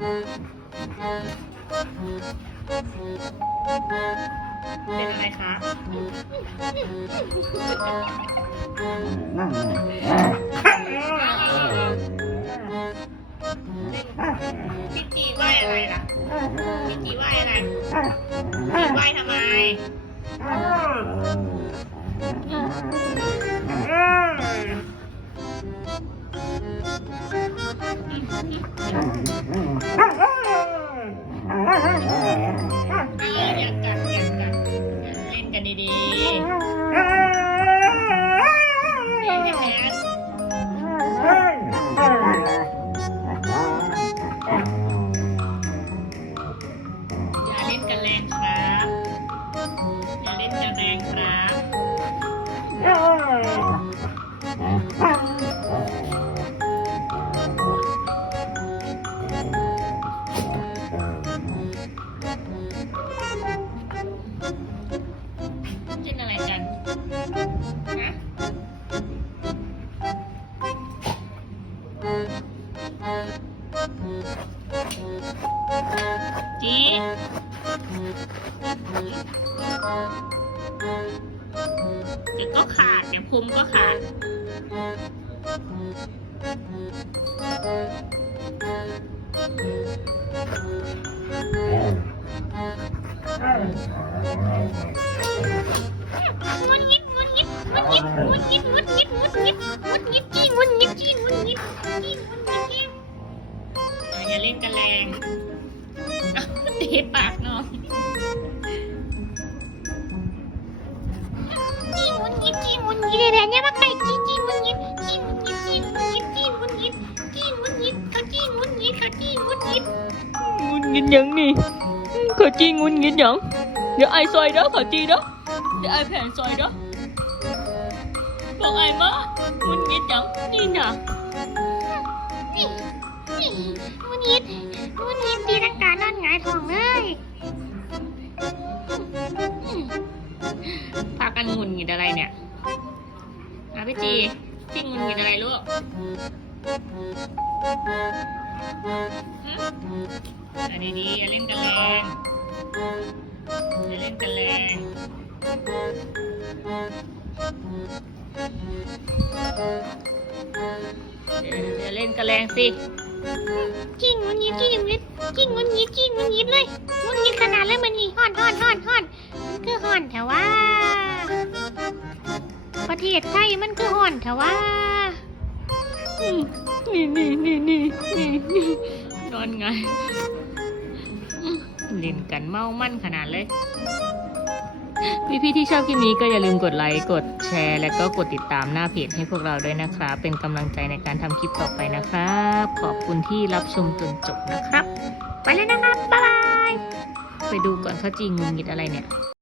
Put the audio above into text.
เป็นอะไรคะพี่จีไหวอะไรล่ะพี่จีไหวอะไรพี่ไหวทำไม เล่นกันแรงครับเล่นอะไรกันฮะจี เดี๋ยวก็ขาดเดี๋ยวพุมก็ขาด งุนงิดงุนงิดงุนงิดงุนงิดงุนงิดงุนงิดงุนงิดจี้งุนงิดจี้งุนงิดจี้งุนงิดจี้อะอย่าเล่นกันแรงอะตีปากน้อง งิดจี้งุนงิดเดี๋ยเนี่ยมาไก่จี้จี้งุนงิดจี้งุนงิดจี้งุนงิดจี้งุนงิดจี้งุนงิดเขาจี้งุนงิดเขาจี้งุนงิดงุนงิดหยังนี่ขอจีงุนงิดหยังเดี๋ยวไอ้ซอยเด้อขอจีเด้อเดี๋ยวไอ้แผ่นซอยเด้อบอกไอ้มางุนงิดหยังนี่น่ะนี่นี่งุนงิดงุนงิดตีลังกานอนหงายท้องเลย อะพี่จีพี่งุนงิดอะไรลูกฮะอะดีๆอย่าเล่นกันแรงอย่าเล่นกันแรงเดี๋ยวอย่าเล่นกันแรงสิจิ้งงุนยิดจิ้งงุนยิดจิ้งงุนยิดจิ้งงุนยิดเลยงุนยิดขนาดเลยมันนี่ห่อนห่อนห่อนห่อน ศไทยมันคือห่อนแต่ว่านี่นี่นี่นี่นี่นี่นอนไงเล่นกันเมามั่นขนาดเลยพี่พี่ๆที่ชอบคลิปนี้ก็อย่าลืมกดไลค์ กดแชร์ และก็กดติดตามหน้าเพจให้พวกเราด้วยนะครับ เป็นกำลังใจในการทำคลิปต่อไปนะครับ ขอบคุณที่รับชมจนจบนะครับ ไปแล้วนะครับ บ๊ายบาย ไปดูก่อนเขาจริงงุนงิดอะไรเนี่ย